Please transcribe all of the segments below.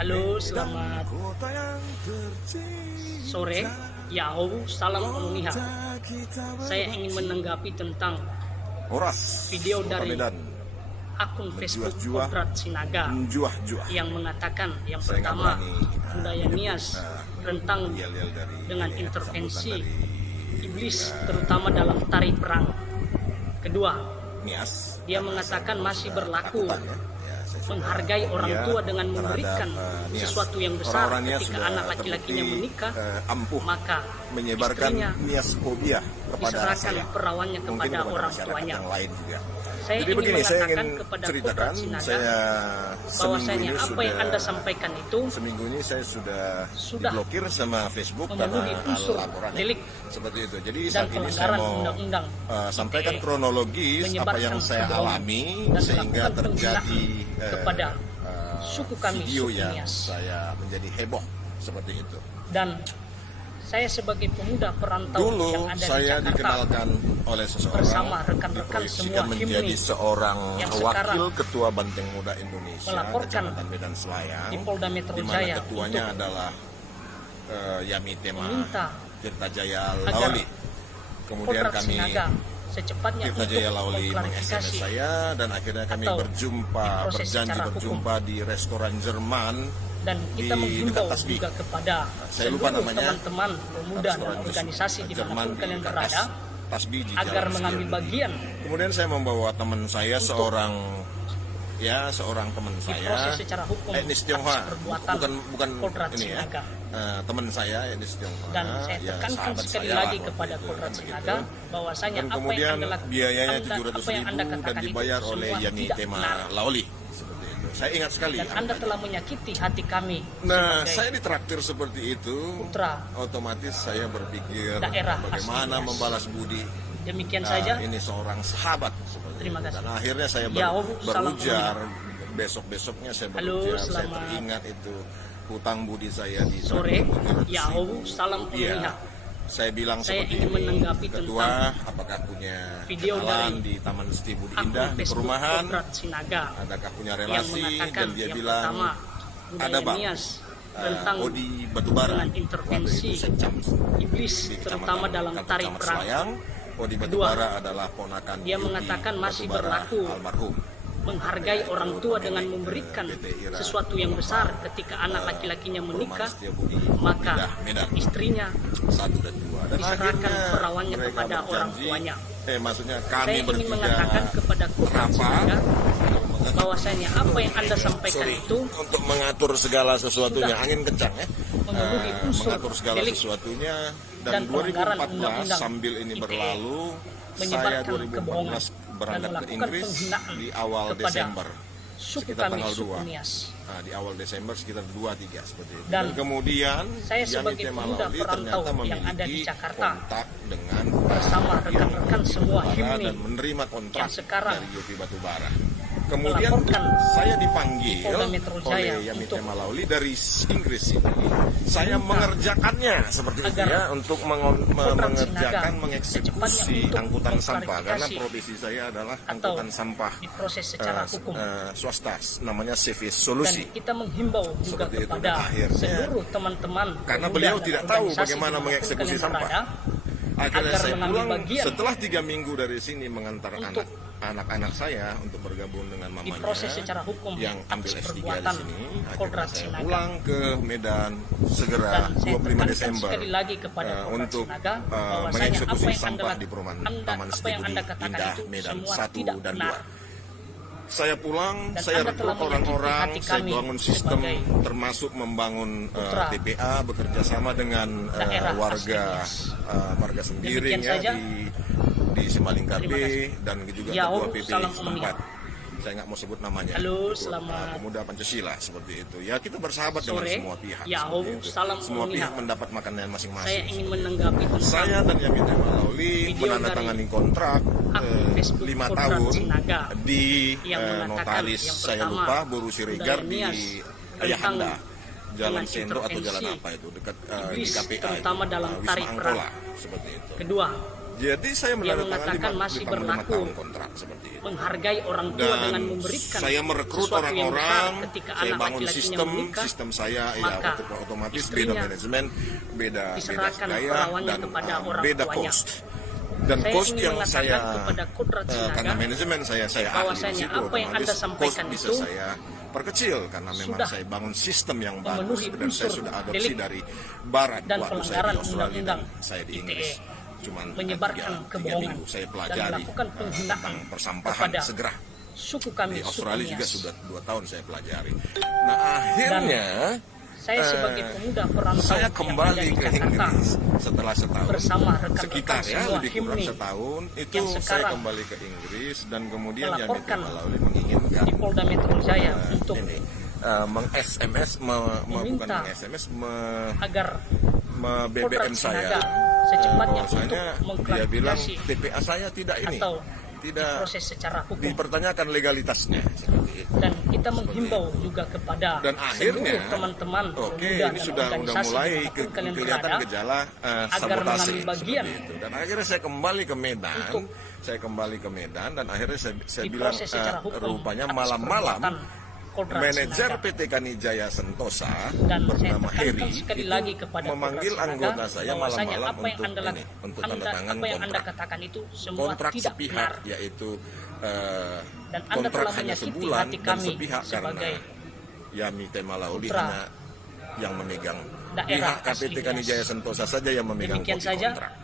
Halo, selamat sore. Yahoo, salam Indonesia. Saya ingin menanggapi tentang video dari akun Facebook Kodrat Sinaga yang mengatakan yang pertama, budaya Nias rentang dengan intervensi iblis terutama dalam tari perang. Kedua, dia mengatakan masih berlaku menghargai orang tua dengan memberikan sesuatu yang besar. Ketika anak laki-lakinya menikah, maka menyebarkan niasfobia kepada diserahkan perawannya kepada orang tuanya. Saya Jadi ingin begini, saya mengatakan ingin kepada ceritakan, Kodrat Sinaga saya bahwasanya apa yang Anda sampaikan itu seminggu ini saya sudah diblokir sama Facebook memenuhi karena unsur laporan delik seperti itu. Jadi dan saat ini saya pelanggaran mau undang-undang sampaikan kronologis apa yang saya alami dan sehingga melakukan terjadi kepada suku kami, video suku yang Nias. saya menjadi heboh seperti itu. Dan saya sebagai pemuda perantau Dulu yang ada di saya Jakarta dikenalkan oleh seseorang bersama rekan-rekan diproyeksikan semua menjadi himni seorang yang wakil sekarang ketua Banteng Muda Indonesia melaporkan Kecamatan Medan Selayang, di Polda Metro di mana Jaya ketuanya untuk adalah Yami Tema meminta Tirta Jaya agar Lauli. Kemudian Kodrat kami Sinaga secepatnya Tirta untuk Jaya Lauli meng-SMS mengklarifikasi saya dan akhirnya kami atau diproses berjanji secara berjumpa di restoran Jerman dan kita di menghimbau dekat Tasbih. juga kepada Saya lupa seluruh namanya, teman-teman pemuda dan restoran organisasi Jerman dimanapun di kalian dekat berada Tasbih di agar Jalan mengambil Setir. bagian Kemudian saya membawa teman saya, seorang teman diproses saya, secara hukum etnis Tionghoa, atas perbuatan bukan Kodrat ini ya, Sinaga. teman saya etnis Tionghoa. Dan saya ya, tekankan sahabat sekali saya lagi lah kepada waktu itu, Kodrat kan Sinaga begitu. bahwasanya Dan apa kemudian yang Anda lakukan, biayanya apa yang 700.000 Anda dan katakan itu dibayar oleh semua Yami tidak Tema benar. Lauli. Seperti itu. Saya ingat sekali. Dan Anda telah menyakiti hati kami Nah, sebagai saya ditraktir seperti itu, putra otomatis saya berpikir daerah bagaimana asli Nias. membalas budi. Demikian saja. Ini seorang sahabat seperti Terima itu. kasih. Dan akhirnya saya Yahoo, salam berujar, besok-besoknya saya Halo, berujar, saya selamat teringat itu hutang budi saya di sore. 700.000 Yahoo, salam rupiah. Indonesia. Saya bilang Saya seperti ingin ini, menanggapi Ketua, tentang apakah punya video kenalan dari di Taman Seti Budi akun Indah di Facebook perumahan? Kodrat Sinaga Adakah punya yang relasi? mengatakan Dan dia yang bilang, pertama ada budaya bang, Nias tentang Odi Batubara, dengan intervensi waktu itu Sekcam iblis di terutama Kecamatan dalam Kantor tari Camat perang. Selayang. Odi Kedua, Batubara adalah ponakan dia Yudi mengatakan masih Batubara berlaku almarhum. menghargai orang tua dengan memberikan sesuatu yang besar. Ketika anak laki-lakinya menikah, maka istrinya 1 dan 2 dan diserahkan akhirnya perawannya mereka kepada orang berjanji, tuanya. maksudnya Saya kami ingin bertiga mengatakan kepada Kodrat Rafa, Sinaga bahwasanya apa yang Anda sampaikan itu untuk mengatur segala sesuatunya, sudah angin kencang ya, memenuhi unsur mengatur segala delik sesuatunya. dan Dan pelanggaran 2014 undang-undang sambil ini ITE, berlalu, saya menyebarkan 2014 kebohongan berangkat dan ke melakukan Inggris penghinaan di awal kepada Desember, suku sekitar kami, tanggal suku 2. Nias. Nah, di awal Desember sekitar 2-3 seperti itu. Dan kemudian saya Yami sebagai Tema pemuda Lauli perantau ternyata yang ada di memiliki Jakarta kontak dengan bersama rekan-rekan semua himni dan menerima kontrak yang sekarang dari Yopi Batubara. Kemudian melaporkan saya dipanggil Polda Metro Jaya oleh Yami untuk Tema Lauli dari Inggris ini. Saya mengerjakannya seperti itu agar ya, untuk Kodrat mengerjakan, Sinaga mengeksekusi secepatnya untuk angkutan sampah, karena mengklarifikasi profesi saya adalah atau angkutan sampah diproses secara hukum. swasta, namanya Service Dan Solusi. kita menghimbau juga Seperti itu. kepada Dan akhirnya, seluruh teman-teman karena pemuda beliau dan tidak tahu organisasi bagaimana dimanapun mengeksekusi kalian sampah. berada, Akhirnya agar saya mengambil pulang bagian setelah 3 minggu dari sini mengantar untuk anak-anak saya untuk bergabung dengan mamanya diproses secara hukum yang ambil atas S3 di perbuatan sini. Akhirnya Kodrat saya Sinaga. pulang ke Medan segera Dan saya 25 tekankan Desember sekali lagi kepada Kodrat untuk Sinaga bahwasanya mengeksekusi apa yang sampah di perumahan Taman apa yang Anda Seti katakan Indah itu Medan semua 1 tidak dan benar. 2. Saya pulang, Dan saya Anda rekrut telah menyakiti orang-orang, hati saya kami bangun sistem sebagai termasuk membangun putra TPA bekerja sama dengan daerah warga asli warga Sembiring Demikian ya saja. di Simalingkap Terima kasih. dan juga Yahoo, ketua PP salam setempat. Saya nggak mau sebut namanya. Halo, Ketua selamat Pemuda Pancasila seperti itu. Ya, kita bersahabat dengan sore. semua pihak. Yahoo, seperti itu. salam Semua Indonesia. pihak mendapat makanan masing-masing. Saya ingin menanggapi tentang Saya dan Yami Tema Lauli video menandatangani kontrak akun Facebook 5 Kodrat tahun Sinaga di yang mengatakan notaris yang saya pertama, lupa Boru Siregar budaya di Nias Ayahanda, tentang Jalan dengan Sendo atau jalan intervensi apa itu dekat di iblis KPA terutama itu, dalam Wisma tari perang. Angkola seperti itu. Kedua, Jadi saya yang menandatangani mengatakan masih 5 berlaku tahun kontrak seperti itu. menghargai orang tua Dan dengan memberikan saya merekrut sesuatu yang besar orang-orang, ketika saya anak bangun laki-lakinya menikah, sistem saya ya maka otomatis beda istrinya manajemen, beda diserahkan gaya perawannya dan kepada orang beda tuanya. cost. Dan Saya cost ingin yang mengatakan saya kepada Kodrat Sinaga karena manajemen saya ahli di bahwasanya situ, apa yang Anda otomatis sampaikan cost bisa itu saya perkecil karena memang sudah saya bangun sistem yang memenuhi bagus dan saya unsur sudah adopsi delik dari barat dan waktu saya pelanggaran di Australia dan undang-undang saya di ITE, Inggris. Cuman menyebarkan tiga kebohongan minggu saya dan pelajari melakukan penghinaan tentang persampahan kepada segera. suku kami, Di suku Australia juga Nias. sudah 2 tahun saya pelajari. Nah akhirnya Saya sebagai pemuda perantau saya yang kembali ada di ke Jakarta Inggris setelah setahun, bersama rekan-rekan sekitar ya semua lebih kurang himni setahun itu yang saya sekarang kembali ke Inggris dan kemudian melaporkan Yami Malauli menginginkan di Polda Metro Jaya untuk meng-SMS bukan meminta meng-SMS agar BBM Kodrat saya Sinaga secepatnya bahwasanya untuk dia bilang mengklarifikasi TPA saya tidak ini atau tidak proses secara hukum, dipertanyakan legalitasnya seperti itu. dan kita menghimbau juga kepada Dan akhirnya seluruh teman-teman oke pemuda ini dan sudah organisasi mulai dimanapun kalian kelihatan berada, gejala agar sabotase mengambil bagian seperti itu. Dan akhirnya saya kembali ke Medan, untuk dan akhirnya saya bilang diproses secara hukum rupanya atas malam-malam perbuatan Kodrat manajer Sinaga. PT Kanijaya Sentosa Dan saya bernama tekankan Heri sekali itu lagi kepada memanggil Kodrat Sinaga anggota saya bahwasanya malam-malam apa yang untuk Anda ini untuk tanda tangan apa yang Anda kontrak katakan itu semua kontrak tidak sepihak benar, yaitu dan Anda kontrak telah hanya menyakiti sebulan hati dan kami sepihak karena sebagai Yami Malauli putra hanya yang memegang daerah pihak KPT asli Kanijaya Sentosa saja yang memegang Demikian kopi saja. kontrak.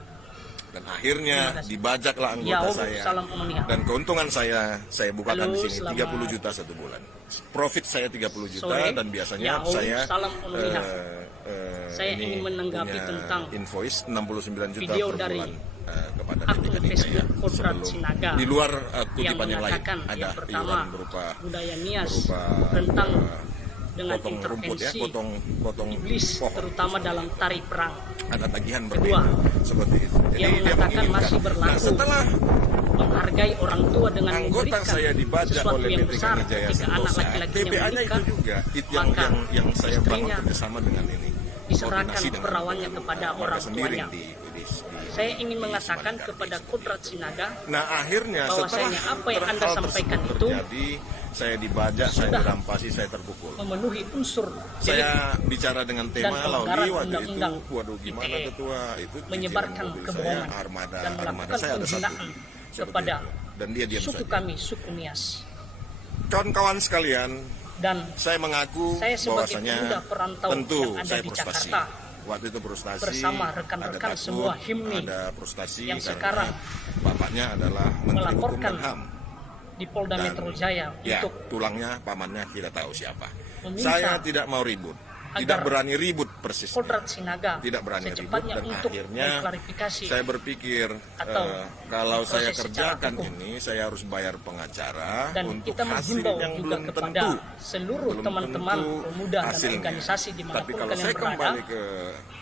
Dan akhirnya Terima kasih. dibajaklah Ya anggota Allah, saya. salam Umuniah. Dan keuntungan saya bukakan Halo, di sini selamat 30 juta 1 bulan. Profit saya 30 juta sore. dan biasanya Ya Allah, saya salam Umuniah. Saya ini ingin menanggapi punya tentang invoice 69 juta video per dari bulan kepada PT akun Kanijaya Facebook Kodrat sebelum Sinaga di luar yang kutipan yang lain mengatakan ada yang pertama iuran berupa budaya Nias berupa, rentang dengan potong rumput ya, intervensi potong iblis pohon. terutama dalam tari perang. Ada tagihan Kedua, berbeda seperti itu. Jadi yang dia mengatakan menginginkan. masih berlaku Nah, setelah menghargai orang tua dengan anggota memberikan saya dibajak sesuatu oleh yang PT besar Kanijaya ketika anak Sentosa, laki-lakinya TPA-nya menikah, itu juga maka yang saya bangun istrinya kerjasama dengan ini. diserahkan Koordinasi dengan perawannya kepada warga orang sendiri tuanya. di Saya ingin di mengatakan Semarang, kepada seperti Kodrat itu. Sinaga Nah akhirnya setelah bahwasanya apa yang Anda hal sampaikan tersebut itu terjadi, saya dibajak, saya sudah dirampasi, saya terpukul. memenuhi unsur Saya bicara dengan tema dan Lauli pelanggaran waktu itu, undang-undang waduh gimana ITE, ketua itu menyebarkan cicilan mobil kebohongan saya, armada dan melakukan saya ada satu penghinaan seperti kepada itu. Dan dia diam suku saja. kami, suku Nias. Kawan-kawan sekalian, Dan saya mengaku saya sebagai bahwasanya pemuda perantau tentu yang ada saya di frustasi. Jakarta Waktu itu frustasi bersama rekan-rekan ada takut, semua himni ada frustasi yang karena sekarang bapaknya adalah Menteri Hukum melaporkan dan HAM. di Polda Dan, Metro Jaya Ya, untuk tulangnya pamannya tidak tahu siapa. meminta Saya tidak mau ribut, tidak agar berani ribut persisnya. Kodrat Sinaga Tidak berani ribut secepatnya dan untuk akhirnya mengklarifikasi saya berpikir atau kalau saya proses secara kerjakan hukum. ini saya harus bayar pengacara dan untuk kita hasil menghimbau yang juga belum kepada tentu. seluruh Belum teman-teman tentu pemuda dan hasilnya. organisasi Tapi dimanapun kalau kalian saya berada kembali ke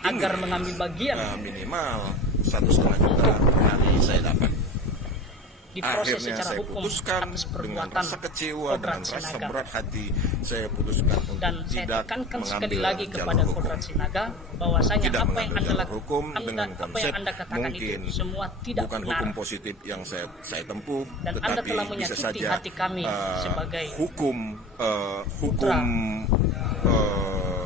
agar Inggris, mengambil bagian minimal 1,5 juta per hari saya dapat. diproses Akhirnya secara saya hukum putuskan atas dengan perbuatan rasa kecewa, Kodrat dengan rasa Sinaga. berat hati, saya putuskan untuk Dan saya tidak tekankan sekali mengambil lagi jalur kepada hukum. Kodrat Sinaga bahwasanya Tidak apa yang mengambil Anda jalur lakukan, hukum dengan apa konsep yang Anda katakan mungkin itu semua tidak bukan benar. hukum positif yang saya tempuh, Dan tetapi Anda telah bisa menyakiti saja hati kami sebagai hukum putra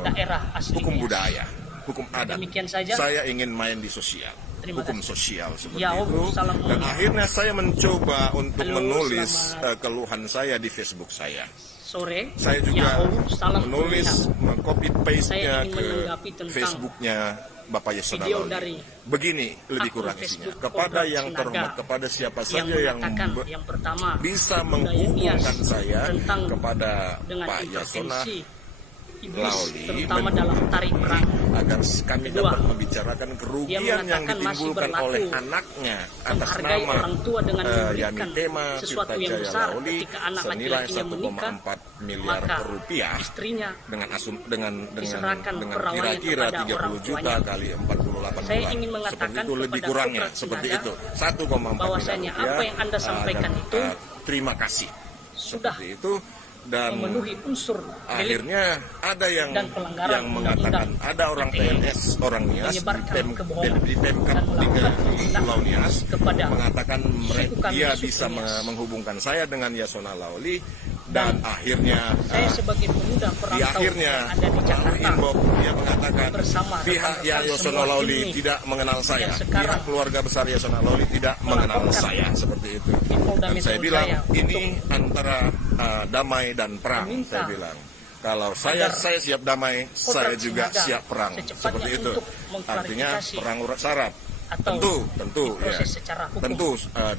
daerah asli hukum Nias. budaya, hukum adat. Demikian saja. Saya ingin main di sosial. Terima Hukum kasih. sosial seperti Ya, itu. salam Dan Umuniah. akhirnya saya mencoba untuk Halo, menulis selamat keluhan saya di Facebook saya. Sore. Saya juga Ya, salam menulis, Umuniah. copy paste-nya Saya ingin ke menanggapi tentang Facebooknya Bapak Yasona video Lauli. dari Begini lebih akun kurang isinya. Facebook Kepada Kodrat yang Sinaga terhormat, kepada siapa yang saja yang mengatakan yang pertama bisa budaya menghubungkan Nias saya rentang kepada dengan Pak Yasona intervensi iblis Lauli terutama dalam tari perang. agar kami Kedua, dapat membicarakan kerugian dia yang mengatakan masih ditimbulkan berlaku oleh anaknya atas menghargai nama orang tua dengan memberikan Yani Tema sesuatu Tirta yang Jaya besar Lauli ketika anak senilai laki-lakinya menikah, 1,4 miliar maka rupiah istrinya dengan diserahkan perawannya kira-kira kepada 30 orang juta tuanya. kali 48 Saya bulan. ingin Seperti mengatakan itu lebih kepada kurangnya Kodrat seperti Sinaga itu 1,4 miliar bahwasanya rupiah, apa yang Anda sampaikan dan, itu terima kasih sudah seperti itu. Dan memenuhi unsur delik akhirnya ada yang dan pelanggaran mengatakan undang-undang ada orang ITE, PNS, orang Nias menyebarkan kebohongan di Pemkab dan melakukan di penghinaan Pulau Nias kepada mengatakan suku kami, dia suku bisa Nias. menghubungkan saya dengan Yasona Lawli, dan akhirnya saya sebagai pemuda di perantau akhirnya yang ada di Jakarta inbox dia mengatakan bersama pihak rekan-rekan Yasona semua Lawli ini tidak mengenal saya, yang sekarang pihak keluarga besar Yasona Lawli tidak mengenal melaporkan saya, seperti itu. di Polda Dan Metro saya bilang Jaya ini antara damai dan perang. meminta Saya bilang kalau saya siap damai, saya juga Sinaga siap perang, secepatnya seperti itu. untuk Artinya mengklarifikasi perang urat saraf. atau Tentu ya. diproses secara hukum. Tentu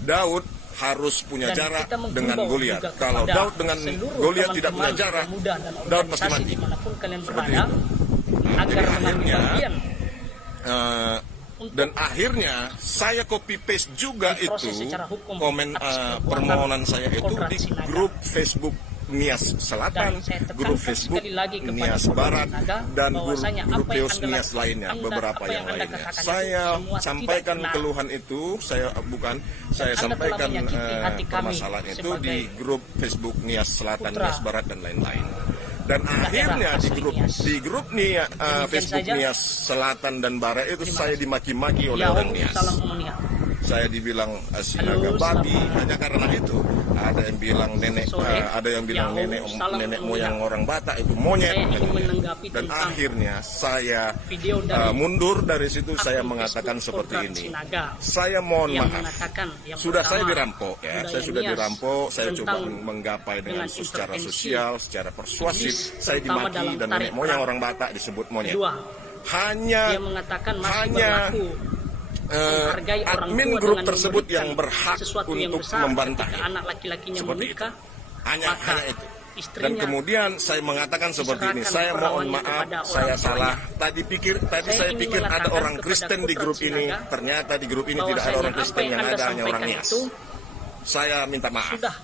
Daud harus punya Dan jarak kita dengan menghimbau Goliat. juga Kalau kepada Daud dengan seluruh Goliat tidak punya teman-teman jarak, pemuda dan Daud pasti organisasi mati. dimanapun kalian Seperti berada, itu. agar Jadi mengambil akhirnya, bagian dan akhirnya saya copy paste juga diproses itu secara hukum komen atas perbuatan permohonan saya itu Konrad di Sinaga. grup Facebook Nias Selatan, Dan saya tekankan grup Facebook sekali lagi kepada Nias Konrad Barat, Sinaga dan grup bahwasanya apa yang Deus Anda Nias lainnya, Anda- beberapa apa yang yang Anda lainnya. katakan Saya itu semua sampaikan tidak benar. keluhan itu, saya Anda sampaikan telah menyakiti hati kami permasalahan itu sebagai di grup Facebook Nias Selatan, putra Nias Barat, dan lain-lain. Dan daerah akhirnya asli Nias. di grup Facebook saja. Nias Selatan dan Barat itu saya dimaki-maki oleh Ya, orang Nias. salam unia. Saya dibilang Sinaga Halo, babi selamat. hanya karena itu. Ada yang bilang nenek, Sore. ada yang bilang Ya, salam nenek unia. moyang orang Batak itu monyet. Saya ingin katanya. menanggapi Dan tentang akhirnya saya video dari mundur dari situ. Saya akun mengatakan Facebook seperti Konrad ini. Sinaga Saya mohon yang maaf. mengatakan yang Sudah saya pertama, dirampok ya. budaya Saya sudah Nias dirampok. Saya coba tentang menggapai dengan secara intervensi sosial, secara persuasif. iblis, Saya terutama dimaki dalam dan tarik nenek moyang perang. orang Batak disebut monyet. Kedua, Hanya dia mengatakan masih hanya berlaku menghargai orang admin tua grup dengan tersebut memberikan yang berhak sesuatu yang untuk besar membantah ketika anak laki-lakinya Seperti menikah, hanya maka itu. Dan istrinya kemudian saya mengatakan seperti ini, diserahkan saya mohon perawannya maaf, kepada saya orang salah. tuanya. Tadi saya ingin pikir ada mengatakan orang kepada Kristen di Konrad grup ini. Sinaga Ternyata di grup ini tidak ada bahwasanya orang Kristen, apa yang yang Anda ada hanya orang sampaikan Nias. itu Saya minta maaf. sudah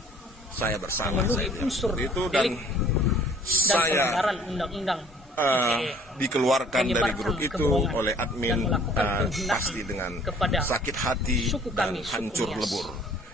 Saya bersalah. memenuhi Saya bilang unsur seperti itu dan delik dan saya pelanggaran undang-undang ITE. dikeluarkan dari menyebarkan grup itu kebohongan oleh dan admin melakukan penghinaan pasti dengan kepada sakit hati suku dan kami, suku hancur Nias. lebur.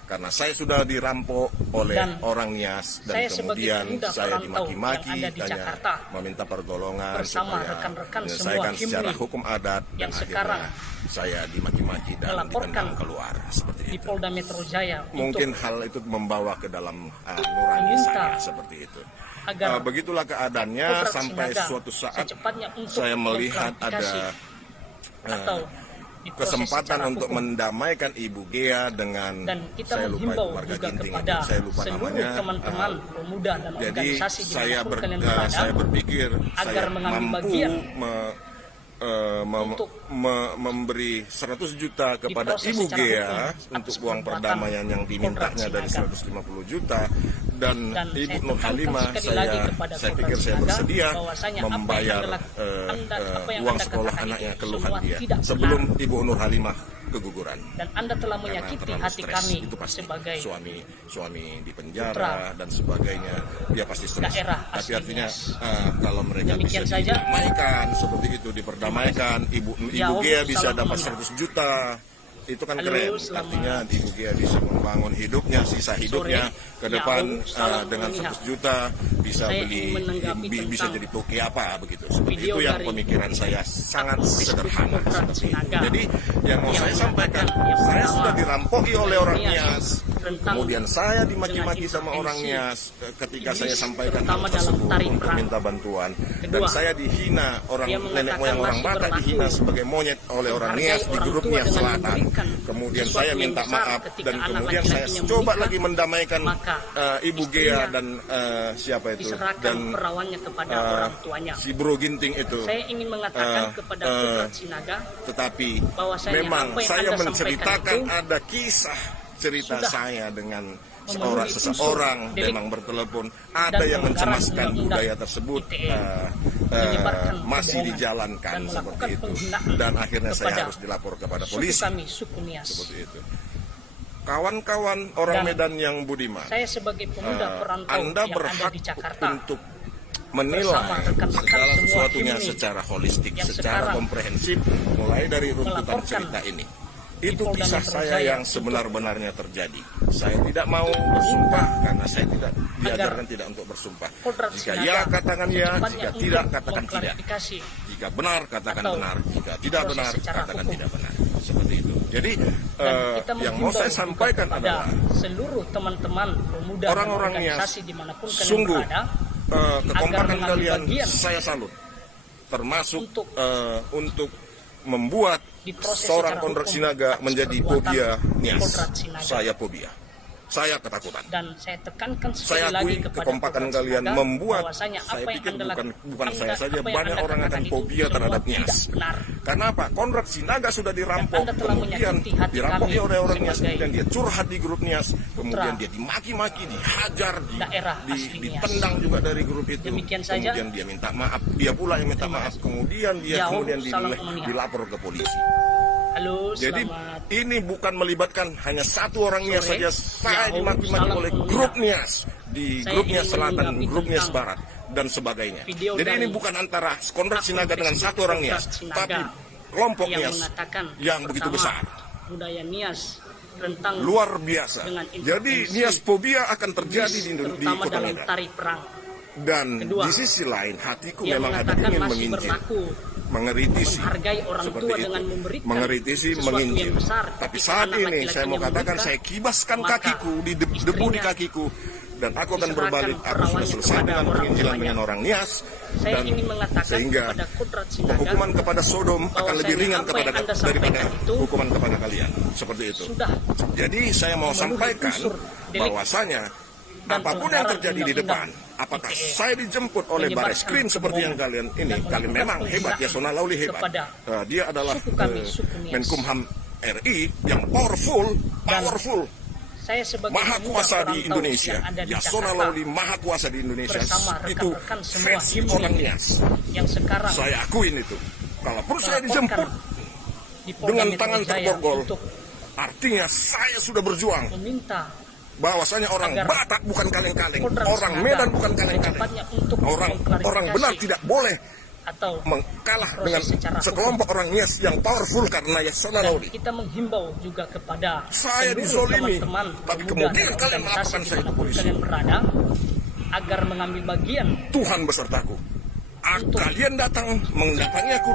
Karena saya sudah dirampok oleh Dan orang Nias dan saya sebagai kemudian pemuda saya perantau dimaki-maki yang ada di dan Jakarta meminta pertolongan bersama supaya rekan-rekan menyelesaikan semua secara himni hukum adat dan yang akhirnya sekarang saya dimaki-maki dan melaporkan ditendang keluar seperti di itu. Polda Metro Jaya Mungkin untuk hal itu membawa ke dalam nurani meminta saya seperti itu. agar Begitulah keadaannya Konrad sampai Sinaga suatu saat secepatnya untuk saya melihat mengklarifikasi ada atau diproses kesempatan secara untuk hukum. mendamaikan Ibu Gea dengan Dan kita saya lupa itu menghimbau warga juga Ginting kepada itu, saya lupa seluruh namanya. teman-teman pemuda dan Jadi organisasi dimanapun kalian berada saya berpikir agar saya mengambil mampu bagian untuk memberi 100 juta kepada diproses Ibu secara Gea hukum untuk atas uang perbuatan perdamaian yang dimintanya Konrad dari Sinaga. 150 juta dan Dan Ibu saya Nur tekankan Halimah sekali lagi kepada saya Konrad pikir saya Sinaga bersedia bahwasanya apa yang membayar apa yang uang Anda sekolah katakan anaknya itu keluhan semua dia tidak benar. sebelum Ibu Nur Halimah keguguran. Dan Anda telah Karena menyakiti terlalu hati stres, kami itu pasti sebagai suami di penjara putra dan sebagainya, dia pasti stres. daerah Tapi asli artinya Nias. kalau mereka Demikian bisa saja. didamaikan seperti itu, diperdamaikan, Ibu Ya, Gea bisa salam dapat unia. 100 juta. Itu kan Halo, keren. selamat Artinya Ibu Gea bisa membangun hidupnya, sisa hidupnya ke Ya, depan salam dengan unia. 100 juta bisa Saya beli ingin menanggapi bisa tentang jadi toki apa begitu. Seperti video itu yang dari pemikiran saya sangat akun Facebook sederhana Konrad seperti itu. Sinaga Jadi yang mau yang saya sampaikan, mengatakan yang saya pertama, sudah dirampoki oleh orang Nias. tentang Kemudian saya dimaki-maki dengan sama orang intervensi Nias ketika iblis, saya sampaikan hal terutama dalam tersebut tarik untuk perang. minta bantuan. Dan Kedua, saya dihina orang dia nenek mengatakan moyang orang masih Batak berlaku dihina sebagai monyet oleh orang menghargai Nias di orang grup tua Nias dengan Selatan. memberikan Kemudian sesuatu saya yang minta besar maaf ketika dan anak kemudian saya laki-lakinya coba menikah, lagi mendamaikan maka Ibu Gea istrinya dan siapa itu diserahkan dan perawannya kepada orang tuanya. si Bro Ginting itu. Saya ingin mengatakan kepada Konrad Sinaga Tetapi bahwasanya memang apa yang saya Anda menceritakan sampaikan itu ada kisah cerita sudah saya dengan memenuhi seseorang unsur delik memang bertelepon, ada dan yang pelanggaran mencemaskan undang-undang budaya tersebut ITE, menyebarkan masih kebohongan dijalankan dan seperti melakukan itu, penghinaan dan akhirnya saya kepada harus dilapor kepada suku polisi kami, suku Nias. seperti itu. Kawan-kawan orang Dan Medan yang budiman, Saya sebagai pemuda perantau Anda yang ada berhak di Jakarta untuk bersama menilai rekan-rekan segala semua sesuatunya himni secara holistik, yang secara sekarang komprehensif, mulai dari runtutan melaporkan cerita ini. di Itu Polda kisah Metro saya Jaya yang sebenar-benarnya terjadi. Saya tidak mau bersumpah karena saya tidak diajarkan tidak untuk bersumpah. Jika ya katakan ya, jika tidak katakan tidak. Jika benar katakan benar, jika tidak benar katakan tidak benar. Seperti itu. Jadi yang mau saya sampaikan adalah seluruh teman-teman pemuda orang-orang yang dimanapun sungguh kekompakan kalian saya salut. Termasuk untuk membuat seorang Konrad Sinaga menjadi fobia nias. Saya fobia. Saya ketakutan. Dan saya tekankan saya akui kekompakan kalian membuat, saya pikir bukan saya saja, banyak orang akan fobia terhadap nias. Karena apa? Konrad Sinaga sudah dirampok, kemudian dirampoknya oleh orang nias, kemudian dia curhat di grup nias, kemudian dia dimaki-maki, dihajar, ditendang juga dari grup itu. Kemudian dia minta maaf, dia pula yang minta maaf, kemudian dia dilapor ke polisi. Halo, jadi ini bukan melibatkan hanya satu orang nias saja. Saya dimaki-maki oleh grup nias di grup nias selatan, grup nias barat dan sebagainya. Jadi ini bukan antara Konrad Sinaga dengan satu orang nias, tapi kelompok nias yang begitu besar. Budaya nias rentang luar biasa. Jadi nias fobia akan terjadi di Kota Medan. Dan di sisi lain hatiku memang hati ingin menginjil, mengeritisi, mengeritisi, menginjil. Tapi saat ini saya mau katakan, saya kibaskan kakiku di debu di kakiku, dan aku akan berbalik. Aku sudah selesai dengan penginjilan dengan orang nias, dan sehingga hukuman kepada Sodom akan lebih ringan daripada hukuman kepada kalian. Seperti itu. Jadi saya mau sampaikan bahwasanya apapun yang terjadi di depan, apakah saya dijemput oleh Bareskrim seperti yang kalian ini, kalian memang hebat, Yasona Lawli hebat. Dia adalah Menkumham RI yang powerful, maha kuasa di Indonesia. Yasona Lawli maha kuasa di Indonesia. Itu versi orang nias. Saya akuin itu. Kalaupun saya dijemput dengan tangan terborgol, artinya saya sudah berjuang. Bahwasanya orang Batak bukan kaleng-kaleng, orang Medan bukan kaleng-kaleng, orang benar tidak boleh kalah dengan sekelompok orang nias yang powerful karena Yasona Lawli. Kita menghimbau juga kepada saya dizolimi, tapi kemudian kalian melakukan saya ke polisi. Kalian berada agar mengambil bagian. Tuhan besertaku. Kalian datang mendatangi aku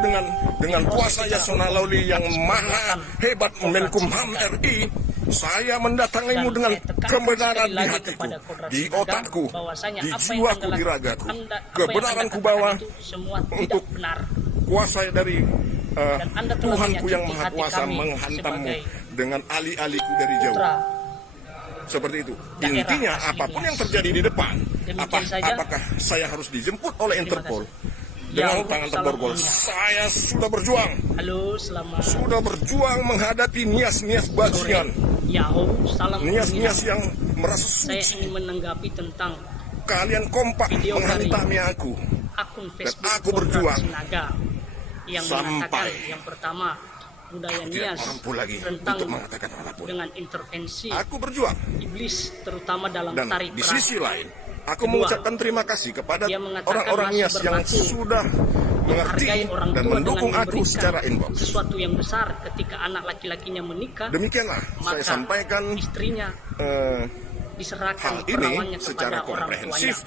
dengan kuasa Yasona Lawli yang maha hebat, Menkumham RI. Saya mendatangimu dengan kebenaran di hatiku, di otakku, di jiwaku, di ragaku. Kebenaranku bawa untuk kuasa dari Tuhanku yang maha kuasa menghantammu dengan ali-aliku dari jauh. Seperti itu. Intinya apapun yang terjadi di depan, apakah saya harus dijemput oleh Interpol dengan tangan terborgol, saya sudah berjuang. Sudah berjuang menghadapi nias-nias bajingan. Nias-nias yang merasa suci. Saya ingin menanggapi tentang kalian kompak menghantami aku. Dan aku berjuang yang sampai yang pertama, budaya nias rentang dengan intervensi aku berjuang iblis, terutama dalam dan tari di perang. sisi lain aku mengucapkan terima kasih kepada orang-orang nias yang sudah mengerti dan mendukung aku secara inbox. Sesuatu yang besar ketika anak laki-lakinya menikah. Demikianlah saya sampaikan istrinya diserahkan hal ini secara komprehensif.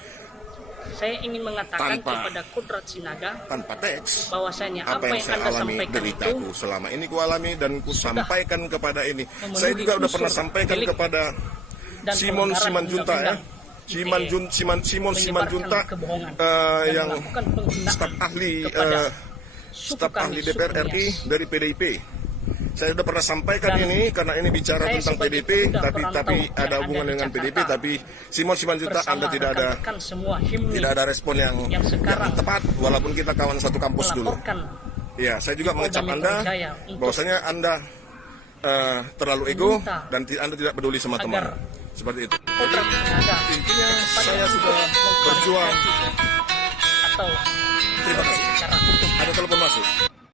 Saya ingin mengatakan kepada Konrad Sinaga tanpa teks bahwasanya apa yang saya alami, deritaku selama ini ku alami dan ku sampaikan kepada ini. Saya juga sudah pernah sampaikan kepada Simon Simanjunta ya. Simon Simanjunta yang staf ahli DPR RI dari PDIP. Saya sudah pernah sampaikan ini karena ini bicara tentang PDIP, tapi ada hubungan dengan PDIP. Tapi Simon Simanjunta, Anda tidak ada respon yang tepat, walaupun kita kawan satu kampus dulu. Ya, saya juga mengecap Anda bahwasanya Anda terlalu ego dan Anda tidak peduli sama teman. Seperti itu. Jadi intinya saya sudah berjuang. Terima kasih. Ada telepon masuk.